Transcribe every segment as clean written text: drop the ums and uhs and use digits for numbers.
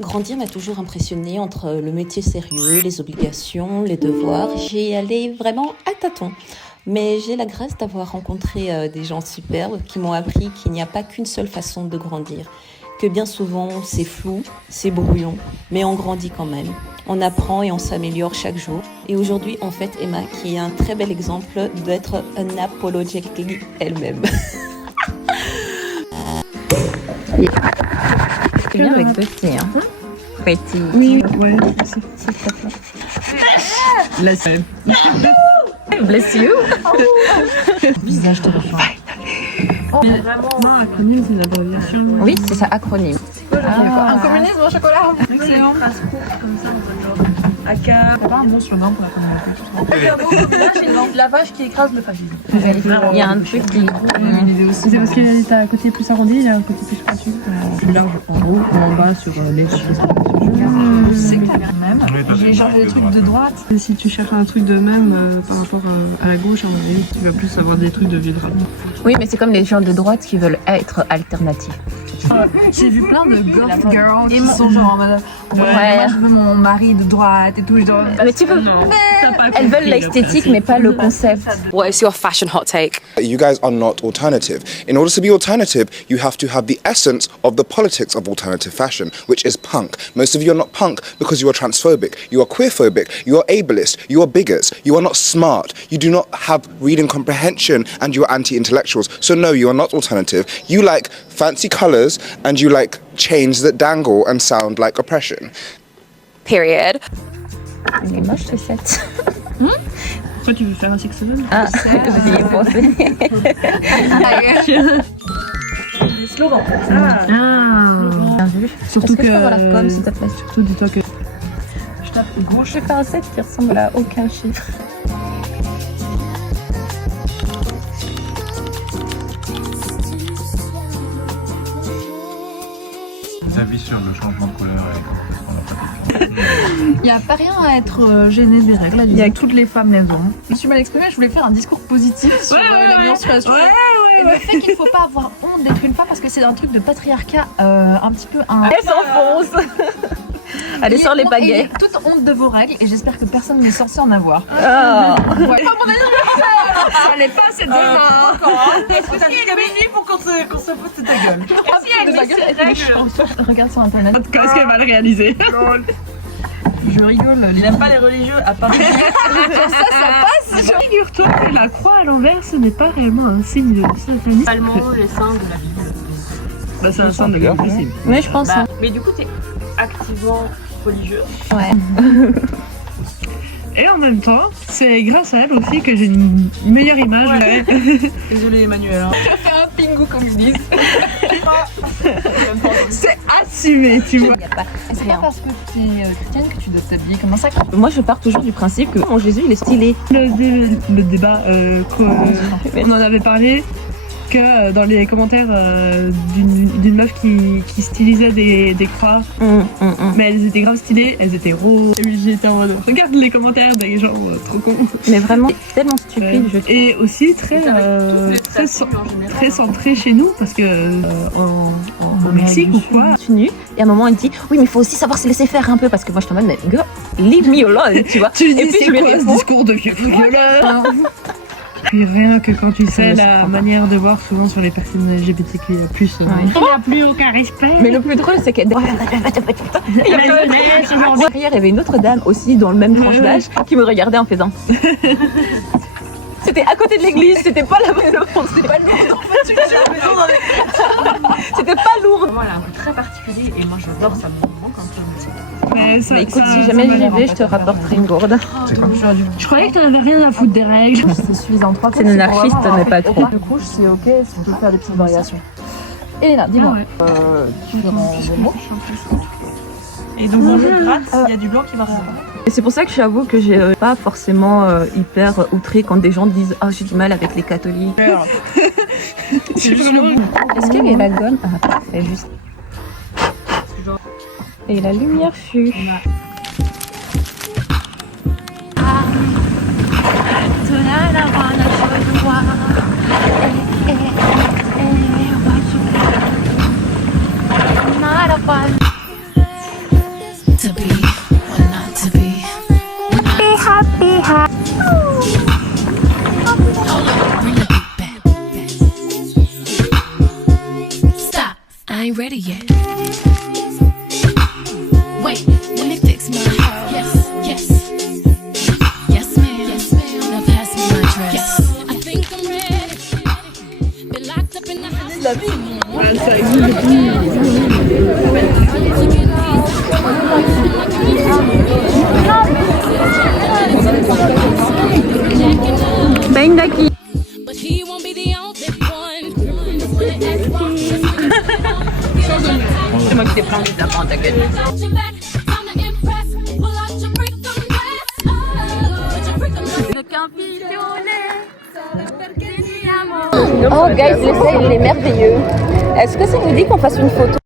Grandir m'a toujours impressionnée entre le métier sérieux, les obligations, les devoirs. J'y allais vraiment à tâtons. Mais j'ai la grâce d'avoir rencontré des gens superbes qui m'ont appris qu'il n'y a pas qu'une seule façon de grandir. Que bien souvent, c'est flou, c'est brouillon, mais on grandit quand même. On apprend et on s'améliore chaque jour. Et aujourd'hui, en fait, Emma, qui est un très bel exemple d'être unapologetically elle-même. C'est bien avec petit, hein. Petit. Oui, ouais, c'est top là. Là, c'est... Bless you. Visage terrifiant. Oh, vraiment. Non, acronyme, c'est l'abréviation. Oui, c'est ça, acronyme. Un communisme au chocolat. Excellent. Une phrase courte comme ça, on va genre AK. T'as pas un bon surnom pour la communauté? C'est la vache qui écrase le fascisme. Il y a un truc qui... C'est parce que t'as un côté plus arrondi, il y a un côté plus pointu. Plus large en haut ou en bas sur les c'est clair même. J'ai changé des trucs de droite. Et si tu cherches un truc de même par rapport à la gauche, à mon avis, tu vas plus avoir des trucs de vieux drap. Oui, mais c'est comme les gens de droite qui veulent être alternatifs. J'ai vu plein de goth girls qui sont genre en mode moi je veux mon mari de droite et tout. Genre, mais tu veux... Elles veulent l'esthétique mais pas le concept. What is your fashion hot take? You guys are not alternative. In order to be alternative, you have to have the essence of the politics of alternative fashion, which is punk. Most of you are not punk because you are transphobic, you are queerphobic, you are ableist, you are bigots, you are not smart, you do not have reading comprehension, and you are anti-intellectuals. So no, you are not alternative. You like fancy colours and you like chains that dangle and sound like oppression. Period. Elle est moche, c'est cette. Toi tu veux faire un 6-7? Ah, j'y ai pensé. Des slogans. Bien vu. Surtout Est-ce que je peux avoir la com, s'il te plaît? Surtout dis-toi que... Je tape gauche. J'ai fait un set qui ressemble à aucun chiffre. Avis sur le changement de couleur Il n'y a pas rien à être gêné des règles. Il y a toutes les femmes les ont. Je me suis mal exprimée, je voulais faire un discours positif sur la menstruation. Et le fait qu'il ne faut pas avoir honte d'être une femme parce que c'est un truc de patriarcat un petit peu... Elle s'enfonce. Allez, sors les pagaies. Toute honte de vos règles et j'espère que personne n'est censé en avoir. Oh. Ouais. Pas mon anniversaire. Allez, pas cette demain. Est-ce que t'as jusqu'à minuit pour qu'on se foute de ta gueule? Si elle met ses règles, regarde sur internet. Est-ce qu'elle va le réaliser? Je rigole, il n'aime pas les religieux à part ça passe. Figure-toi que la croix à l'envers ce n'est pas réellement un signe de satanisme. Allemand, les saints de la Bible. Bah c'est un signe de l'impossible. Mais je pense. Mais du coup, t'es activement religieux. Ouais. Et en même temps, c'est grâce à elle aussi que j'ai une meilleure image. Ouais. Désolée Emmanuel. Tu as fait un pingou comme ils disent. C'est assumé, tu vois. C'est pas parce que tu es chrétienne que tu dois t'habiller comme un sac. Moi, je pars toujours du principe que mon Jésus, il est stylé. Le débat, on en avait parlé, que dans les commentaires d'une meuf qui stylisait des croix, mais elles étaient grave stylées, elles étaient roses. Et j'étais en mode, regarde les commentaires des gens trop cons. Mais vraiment, tellement stupide. Je trouve. Et aussi très centré chez nous, parce que au Mexique ou quoi. Et à un moment, elle dit oui, mais il faut aussi savoir se laisser faire un peu parce que moi je t'emmène, mais girl, leave me alone, tu vois. Tu dis, et puis c'est quoi ce discours de vieux violeur? Et rien que quand tu sais la manière de voir souvent sur les personnes LGBTQIA+, il n'y a plus aucun respect. Mais le plus drôle, c'est qu'elle... Derrière, il y avait une autre dame aussi dans le même tranche d'âge qui me regardait en faisant... C'était à côté de l'église, c'était pas la bonne offense, c'était pas lourd en fait, c'était pas lourd. Moi, elle a un goût très particulier et moi j'adore ça, me manque un peu. Mais écoute, si jamais j'y vais, je te rapporterai une gourde. Je croyais que t'en avais rien à foutre des règles. C'est suffisant. 3 C'est anarchiste, mais pas trop. Le couche, c'est ok si tu peux faire des petites variations. Elena, dis-moi. Et donc quand je gratte, il y a du blanc qui va ressortir. Et c'est pour ça que j'avoue que j'ai pas forcément hyper outrée quand des gens disent « Ah, j'ai du mal avec les catholiques ». Est-ce qu'il y a la gomme? Ah, parfait, juste. Et la lumière fut. I ain't ready yet. Wait, let me fix my hair. Yes, yes. Yes, ma'am. Yes, ma'am. Now pass me my dress. Yes. I think I'm ready. Been locked up in the house. But he won't be the only one. C'est moi qui t'ai plein des apprends, t'inquiète. Oh guys, l'essai il est merveilleux. Est-ce que ça vous dit qu'on fasse une photo?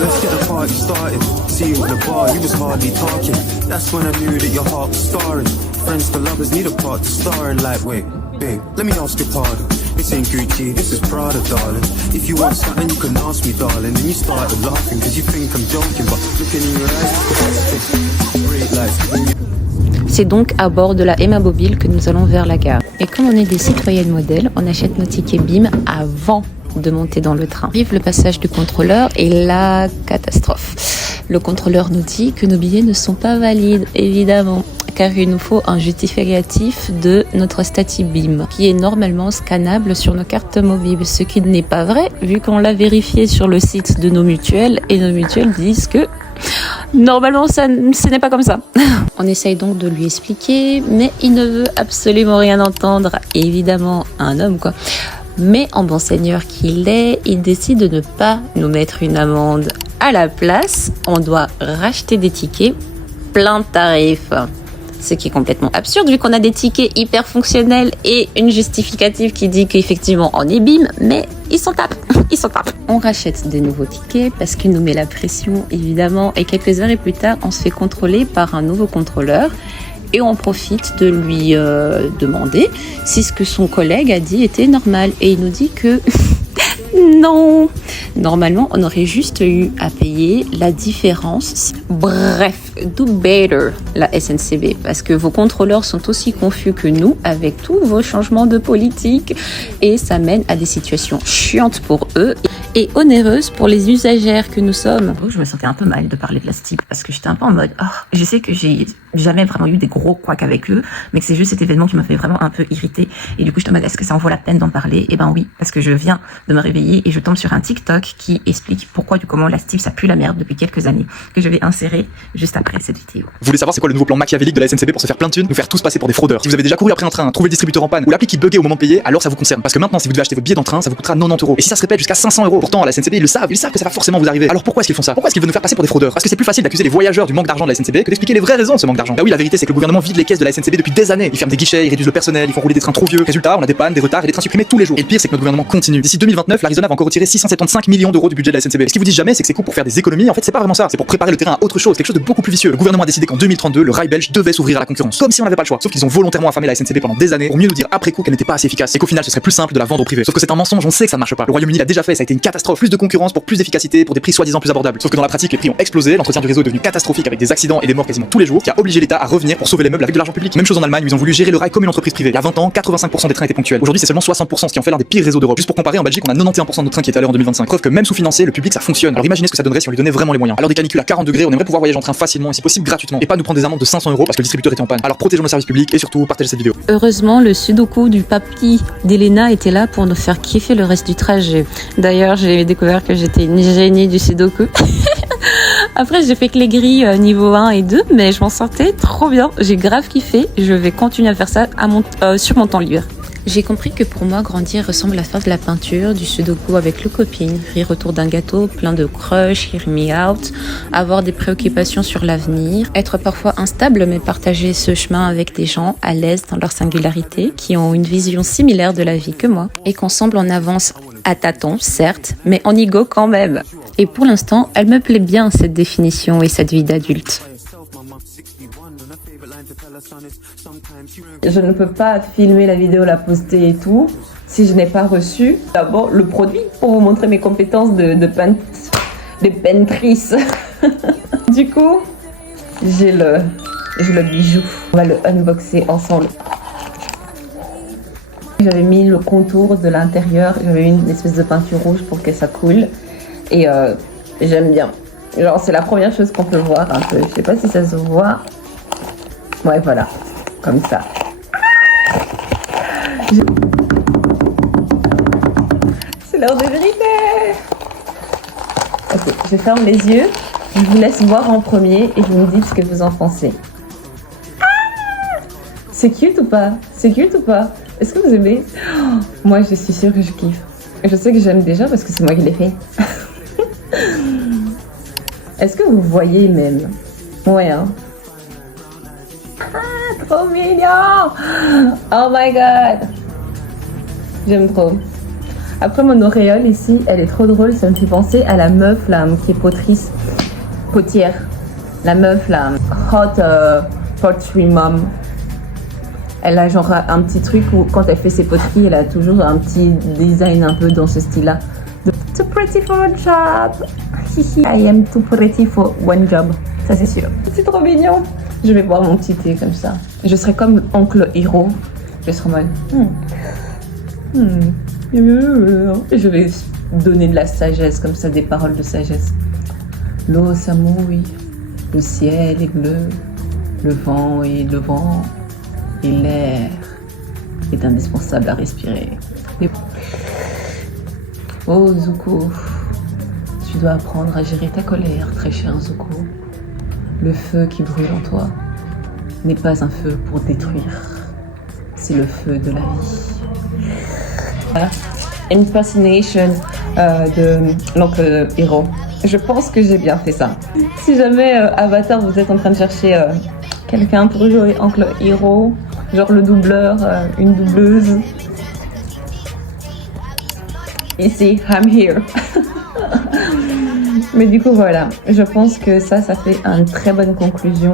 Let's get the party started. See you at the bar, you was hardly talking. That's when I knew that your heart was starring. Friends for lovers need a part to star in. Like, wait, babe, let me ask your pardon. This ain't Gucci, this is Prada, darling. If you want something, you can ask me, darling. And you started laughing, cause you think I'm joking. But looking in your eyes, great lights. C'est donc à bord de la Emma Mobile que nous allons vers la gare. Et comme on est des citoyennes modèles, on achète nos tickets BIM avant de monter dans le train. Arrive le passage du contrôleur et la catastrophe. Le contrôleur nous dit que nos billets ne sont pas valides, évidemment, car il nous faut un justificatif de notre statut BIM, qui est normalement scannable sur nos cartes mobiles, ce qui n'est pas vrai, vu qu'on l'a vérifié sur le site de nos mutuelles, et nos mutuelles disent que normalement ce n'est pas comme ça. On essaye donc de lui expliquer, mais il ne veut absolument rien entendre, évidemment, un homme quoi. Mais en bon seigneur qu'il est, il décide de ne pas nous mettre une amende. À la place, on doit racheter des tickets plein de tarifs. Ce qui est complètement absurde vu qu'on a des tickets hyper fonctionnels et une justificative qui dit qu'effectivement on est BIM, mais ils s'en tapent. On rachète des nouveaux tickets parce qu'il nous met la pression évidemment et quelques heures plus tard on se fait contrôler par un nouveau contrôleur. Et on profite de lui demander si ce que son collègue a dit était normal. Et il nous dit que non. Normalement, on aurait juste eu à payer la différence. Bref, do better la SNCB. Parce que vos contrôleurs sont aussi confus que nous avec tous vos changements de politique. Et ça mène à des situations chiantes pour eux et onéreuses pour les usagères que nous sommes. Je me sentais un peu mal de parler plastique parce que j'étais un peu en mode je sais que j'ai jamais vraiment eu des gros couacs avec eux, mais que c'est juste cet événement qui m'a fait vraiment un peu irriter. Et du coup, je te demande, est-ce que ça en vaut la peine d'en parler? Eh ben oui, parce que je viens de me réveiller et je tombe sur un TikTok qui explique pourquoi du comment la Steve ça pue la merde depuis quelques années, que je vais insérer juste après cette vidéo. Vous voulez savoir c'est quoi le nouveau plan machiavélique de la SNCB pour se faire plein de thunes? Nous faire tous passer pour des fraudeurs. Si vous avez déjà couru après un train, trouvé le distributeur en panne ou l'appli qui buguait au moment de payer, alors ça vous concerne. Parce que maintenant, si vous devez acheter vos billets dans le train, ça vous coûtera 90 €. Et si ça se répète jusqu'à 500 €, pourtant la SNCB ils savent que ça va forcément vous arriver. Alors pourquoi est-ce qu'ils font ça? Pourquoi est-ce qu'ils veulent nous faire passer pour des fraudeurs? Parce que c'est plus facile d'accuser les voyageurs du manque d'argent de la SNCB que d'expliquer les vraies raisons de ce manque d'argent. Bah oui, la vérité c'est que le gouvernement vide les caisses de la SNCB depuis des années. Ils ferment des guichets, ils réduisent le personnel, ils font rouler des trains trop vieux. Résultat, on a des pannes, des retards et des trains supprimés tous les jours. Et le pire c'est que notre gouvernement continue. D'ici 2029, l'Arizona va encore retirer 675 millions € du budget de la SNCB. Et ce qu'ils vous disent jamais c'est que c'est cool pour faire des économies. En fait, c'est pas vraiment ça. C'est pour préparer le terrain à autre chose, quelque chose de beaucoup plus vicieux. Le gouvernement a décidé qu'en 2032, le rail belge devait s'ouvrir à la concurrence. Comme si on n'avait pas le choix. Sauf qu'ils ont volontairement affamé la SNCB pendant des années pour mieux nous dire après coup qu'elle n'était pas assez efficace et qu'au final ce serait plus simple de la vendre au privé. Sauf que c'est un mensonge, on sait que ça ne marche pas. Le Royaume-Uni l'a déjà fait, ça a été une catastrophe. Plus de concurrence pour plus d'efficacité, pour des prix soi-disant plus abordables. Sauf que dans la pratique, les prix ont explosé, l'entretien du réseau est devenu catastrophique avec des accidents et des morts quasiment tous les jours, qui a obligé l'État à revenir pour sauver les meubles avec de l'argent public. Même chose en Allemagne où ils ont voulu gérer le rail comme une entreprise privée. Il y a 20 ans, 85% des trains étaient ponctuels. Aujourd'hui, c'est seulement 60%, ce qui en fait l'un des pires réseaux d'Europe. Juste pour comparer, en Belgique, on a 91% de nos trains qui étaient à l'heure en 2025. Preuve que même sous-financé, le public ça fonctionne. Alors imaginez ce que ça donnerait si on lui donnait vraiment les moyens. Alors des canicules à 40 degrés, on aimerait pouvoir voyager en train facilement et si possible gratuitement et pas nous prendre des amendes de 500 € parce que le distributeur était en panne. Alors protégeons le service public et surtout partagez cette vidéo. Heureusement, le sudoku du papy d'Elena était là pour nous faire kiffer le reste du trajet. D'ailleurs, j'ai découvert que j'étais une génie du sudoku. Après, j'ai fait que les grilles niveau 1 et 2, mais je m'en sortais trop bien. J'ai grave kiffé. Je vais continuer à faire ça sur mon temps libre. J'ai compris que pour moi, grandir ressemble à faire de la peinture, du sudoku avec le copine, rire autour d'un gâteau, plein de crush, hear me out, avoir des préoccupations sur l'avenir, être parfois instable mais partager ce chemin avec des gens à l'aise dans leur singularité, qui ont une vision similaire de la vie que moi, et qu'ensemble on avance à tâtons, certes, mais en ego quand même. Et pour l'instant, elle me plaît bien cette définition et cette vie d'adulte. Je ne peux pas filmer la vidéo, la poster et tout si je n'ai pas reçu d'abord le produit pour vous montrer mes compétences de peintrice. Du coup, j'ai le bijou. On va le unboxer ensemble. J'avais mis le contour de l'intérieur, j'avais mis une espèce de peinture rouge pour que ça coule. Et j'aime bien. Genre, c'est la première chose qu'on peut voir un peu. Je sais pas si ça se voit. Ouais, voilà. Comme ça. C'est l'heure de vérité. Ok, je ferme les yeux. Je vous laisse voir en premier et vous me dites ce que vous en pensez. C'est cute ou pas? C'est cute ou pas? Est-ce que vous aimez? Moi, je suis sûre que je kiffe. Je sais que j'aime déjà parce que c'est moi qui l'ai fait. Est-ce que vous voyez même? Ouais, hein? Ah, trop mignon! Oh my god! J'aime trop. Après, mon auréole ici, elle est trop drôle. Ça me fait penser à la meuf là, qui est potière. La meuf là, hot pottery mom. Elle a genre un petit truc où quand elle fait ses poteries, elle a toujours un petit design un peu dans ce style-là. Too pretty for a job. I am too pretty for one job. Ça c'est sûr. C'est trop mignon. Je vais boire mon petit thé comme ça. Je serai comme Oncle Hiro. Je serai mal. Je vais donner de la sagesse comme ça, des paroles de sagesse. L'eau ça mouille, le ciel est bleu, le vent est le vent et l'air est indispensable à respirer. Oh Zuko, tu dois apprendre à gérer ta colère, très cher Zuko. Le feu qui brûle en toi n'est pas un feu pour détruire, c'est le feu de la vie. Voilà. Impersonation de l'oncle Hiro. Je pense que j'ai bien fait ça. Si jamais Avatar, vous êtes en train de chercher quelqu'un pour jouer oncle Hiro, genre le doubleur, une doubleuse, ici, I'm here. Mais du coup voilà, je pense que ça fait une très bonne conclusion.